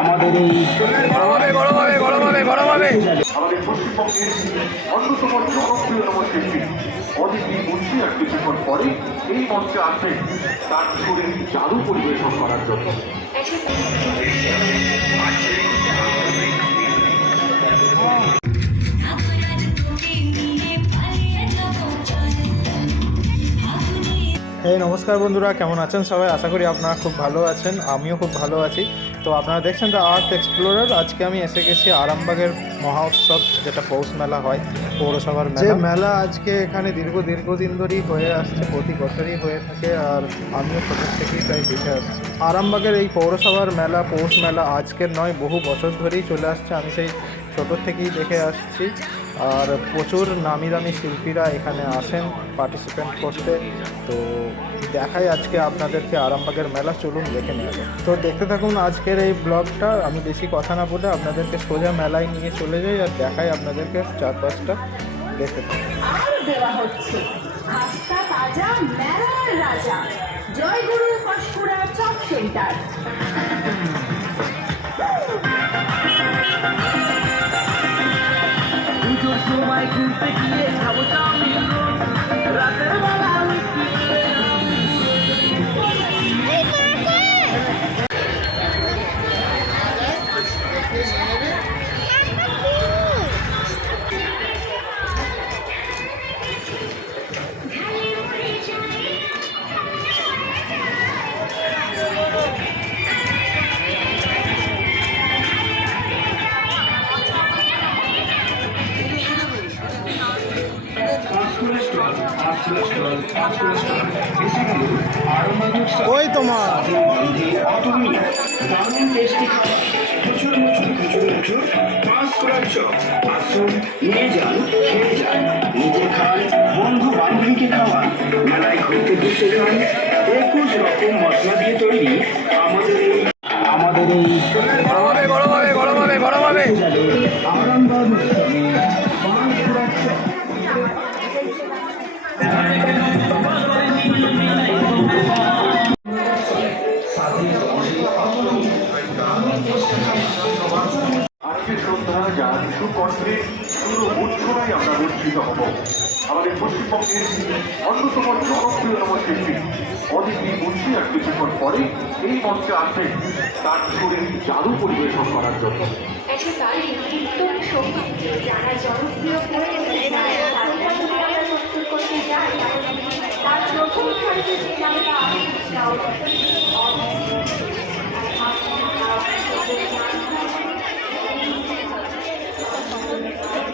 আমাদের এই আমাদের পশ্চিমবঙ্গের অন্যতম অদিতি মুন্সি আর কিছুক্ষণ পরে এই মঞ্চে আসবে তার সুরে জাদু পরিবেশন করার জন্য। এই নমস্কার বন্ধুরা কেমন আছেন সবাই? আশা করি আপনারা খুব ভালো আছেন আমিও খুব ভালো আছি। তো আপনারা দেখছেন দ্য আর্থ এক্সপ্লোরার আজকে আমি এসে গেছি আরামবাগের মহা উৎসব যেটা পৌষ মেলা হয় পৌরসভার যে মেলা। আজকে এখানে দীর্ঘ দীর্ঘদিন ধরেই হয়ে আসছে প্রতি বছরই হয়ে থাকে আর আমিও ছোটোর থেকেই তাই দেখে আসছি। আরামবাগের এই পৌরসভার মেলা পৌষ মেলা আজকের নয় বহু বছর ধরেই চলে আসছে আমি সেই ছোটোর থেকেই দেখে আসছি। আর প্রচুর নামি দামি শিল্পীরা এখানে আসেন পার্টিসিপেন্ট করতে। তো দেখাই আজকে আপনাদেরকে আরামবাগের মেলা, চলুন দেখে নেওয়া। তো দেখতে থাকুন আজকের এই ব্লগটা। আমি বেশি কথা না বলে আপনাদেরকে সোজা মেলায় নিয়ে চলে যাই আর দেখাই আপনাদেরকে চারপাশটা। দেখতে থাকুন। চক সেন্টার। সময় ঘুরতে গিয়ে খাব চাউমিন রাতের বেলা ওই তোমার। যান যান বন্ধু বান্ধবীকে মেলায় ঘুরতে ঘুরতে খান একুশ রকম মশলা দিয়ে তৈরি আমাদের আমাদের এই বঞ্চিত হব আমাদের পশ্চিমবঙ্গের অন্যতম জনপ্রিয়তম শিল্পী অদিতি মুন্সি আর কিছুক্ষণ পরে এই মঞ্চে আসবেন তার সুরে জাদু পরিবেশন করার জন্য। যারা জনপ্রিয়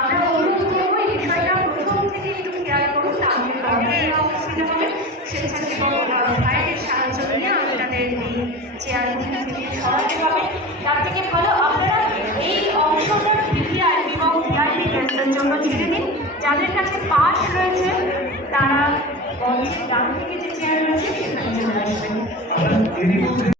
আমরা অনুরোধ করব এই বিষয়টা প্রথম থেকে একটু খেয়াল করুন তাহলে অসুবিধা হবে স্বেচ্ছাসেবক ভাইয়ের সাহায্য নিয়ে আপনাদের এই চেয়ারগুলো থেকে সরাতে হবে তার থেকে ভালো আপনারা এই অংশটা যাদের কাছে পাস রয়েছে তারা মঞ্চের ডান থেকে যে চেয়ার রয়েছে সেখানে চলে আসবেন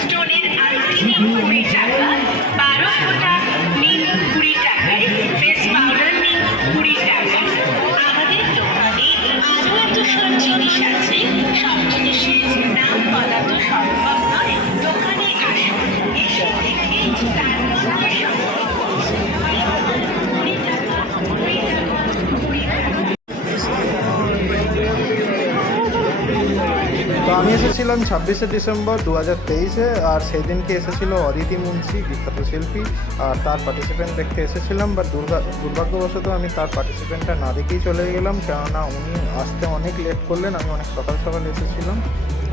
স্টোনের আংটি নিন কুড়ি টাকা বারো ছাব্বিশে ডিসেম্বর দু হাজার তেইশে আর সেই দিনকে এসেছিল অদিতি মুন্সি, বিখ্যাত শিল্পী, আর তার পার্টিসিপেন্ট দেখতে এসেছিলাম বা দুর্গা, দুর্ভাগ্যবশত আমি তার পার্টিসিপেন্টটা না দেখেই চলে গেলাম, কেননা উনি আসতে অনেক লেট করলেন, আমি অনেক সকাল সকাল এসেছিলাম।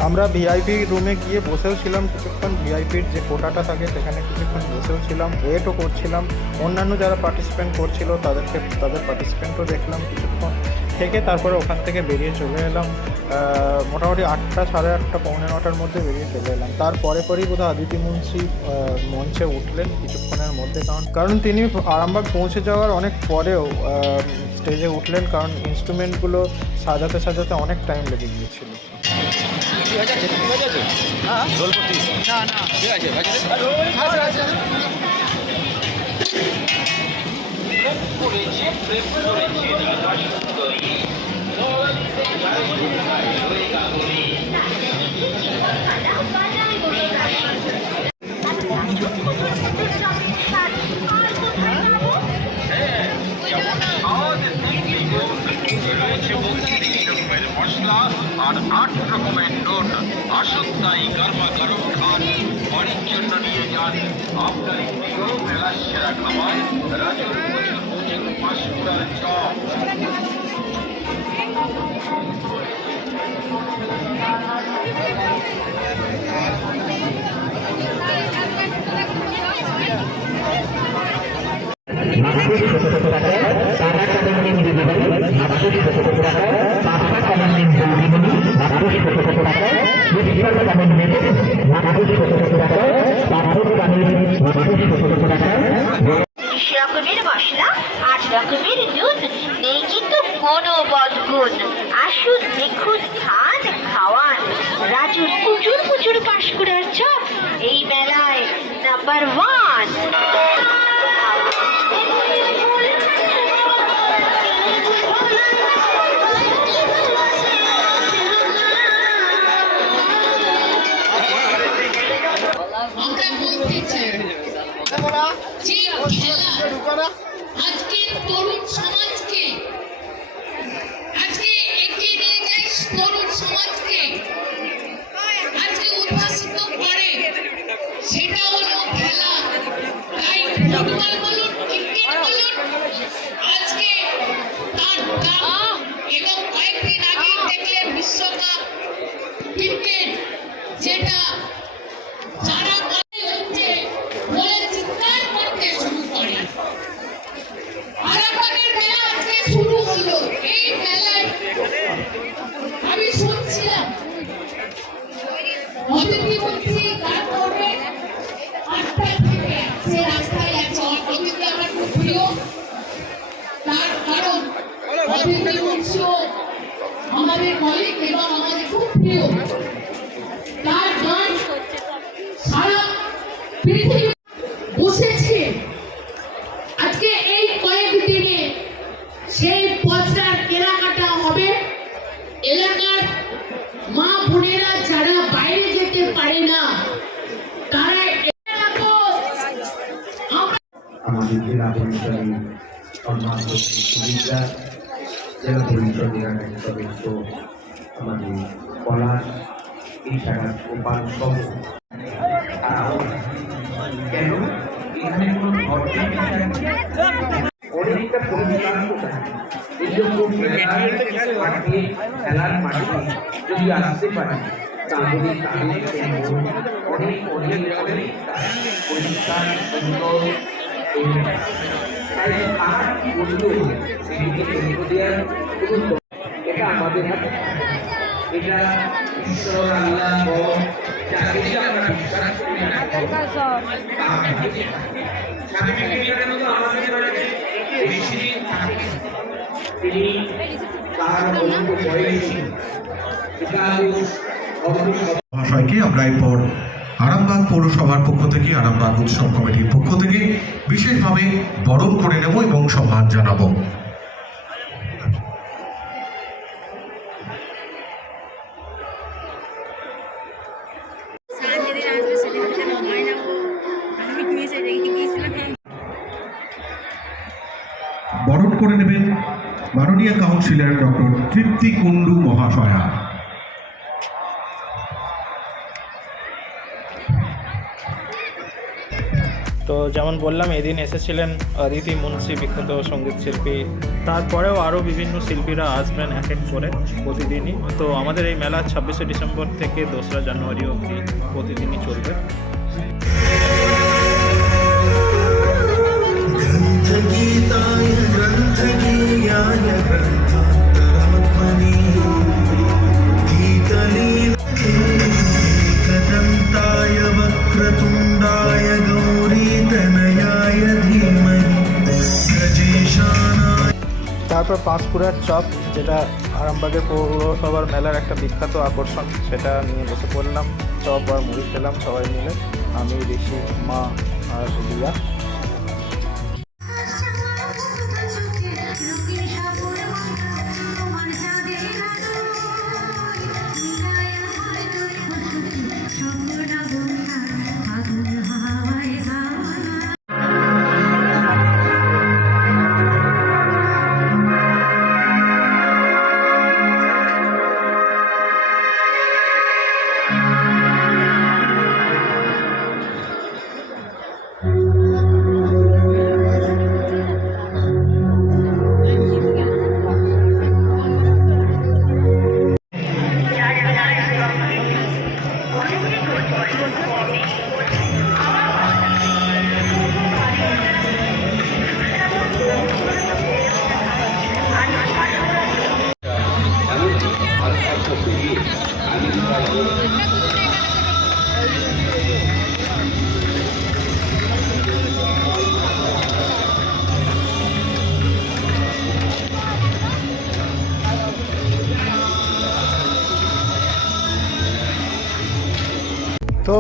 আমরা ভিআইপি রুমে গিয়ে বসেও ছিলাম কিছুক্ষণ ভিআইপির যে কোটাটা থাকে সেখানে কিছুক্ষণ বসেও ছিলাম ওয়েটও করছিলাম। অন্যান্য যারা পার্টিসিপেন্ট করছিল, তাদেরকে, তাদের পার্টিসিপেন্টও দেখলাম কিছুক্ষণ থেকে, তারপরে ওখান থেকে বেরিয়ে চলে এলাম। মোটামুটি আটটা সাড়ে আটটা পৌনে নটার মধ্যে বেরিয়ে চলে এলাম তারপরে পরেই বোধহয় আদিতি মুন্সি মঞ্চে উঠলেন কিছুক্ষণের মধ্যে কারণ কারণ তিনি আরামবাগ পৌঁছে যাওয়ার অনেক পরেও স্টেজে উঠলেন কারণ ইনস্ট্রুমেন্টগুলো সাজাতে সাজাতে অনেক টাইম লেগে গিয়েছিল মশলা আর আট রকমের নোট আসুন তাই গরমা গরম খান বাড়ির জন্য নিয়ে যান আপনার প্রিয় মেলার সেরা খাবার রাজুর প্রচুর প্রচুর পাঁশকুড়ার চপ প্রচুর প্রচুর পাঁশকুড়ার চপ এই মেলায় নাম্বার ওয়ান আমরা বলতে চাই যে খেলা সম্মানিত সুবিধা জেলা এই জন্য খেলার মাঠে যদি আসতে পারে তাহলে তাদের অনেক অনেক অনেক পরিষ্কার তাই আর কি বলল সেদিকে কেন্দ্র দেওয়ার দরকার- এটা আমাদের হাতে এটা ঈশ্বর করি আমরা এরপর আরামবাগ পৌরসভার পক্ষ থেকে, আরামবাগ উৎসব কমিটির পক্ষ থেকে বিশেষভাবে বরণ করে নেব এবং সম্মান জানাব। বরণ করে নেবেন মাননীয় কাউন্সিলর ডক্টর তৃপ্তি কুণ্ডু মহাশয়া। যেমন বললাম এদিন এসেছিলেন অদিতি মুন্সি বিখ্যাত সঙ্গীত শিল্পী তারপরেও আরও বিভিন্ন শিল্পীরা আসবেন এক এক করে প্রতিদিনই তো আমাদের এই মেলা ছাব্বিশে ডিসেম্বর থেকে দোসরা জানুয়ারি অবধি প্রতিদিনই চলবে ग्रन्थगीताय ग्रन्थगीयाय ग्रन्थान्तरात्मनि गीतलीकदन्ताय वक्रतुण्डाय তারপর পাঁশকুড়ার চপ যেটা আরামবাগের পৌরসভার মেলার একটা বিখ্যাত আকর্ষণ, সেটা নিয়ে বসে পড়লাম। চপ আর মুড়ি খেলাম সবাই মিলে। আমি, ঋষি, মা আর রিয়া।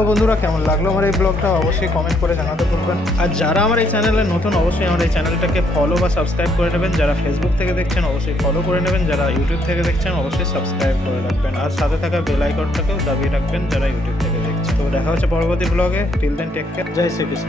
বন্ধুরা, কেমন লাগল আমার এই ব্লগটা? অবশ্যই কমেন্ট করে জানাতে ভুলবেন আর যারা আমার এই চ্যানেলে নতুন, অবশ্যই আমার এই চ্যানেলটাকে ফলো বা সাবস্ক্রাইব করে নেবেন। যারা ফেসবুক থেকে দেখছেন, অবশ্যই ফলো করে নেবেন। যারা ইউটিউব থেকে দেখছেন, অবশ্যই সাবস্ক্রাইব করে রাখবেন। আর সাথে থাকা বেল আইকনটাকেও দাবিয়ে রাখবেন যারা ইউটিউব থেকে দেখছেন। তো দেখা হচ্ছে পরবর্তী ব্লগে টিল দেন টেক কেয়ার জয় শ্রীকৃষ্ণ।